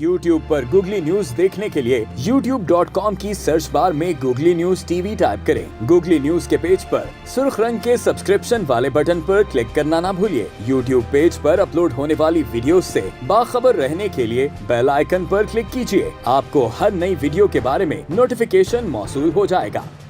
YouTube पर googly news देखने के लिए youtube.com की सर्च बार में गूगली न्यूज टीवी टाइप करें। गूगली न्यूज के पेज पर सुर्ख रंग के सब्सक्रिप्शन वाले बटन पर क्लिक करना ना भूलिए। YouTube पेज पर अपलोड होने वाली वीडियो से बाखबर रहने के लिए बेल आइकन पर क्लिक कीजिए। आपको हर नई वीडियो के बारे में नोटिफिकेशन मौसूल हो जाएगा।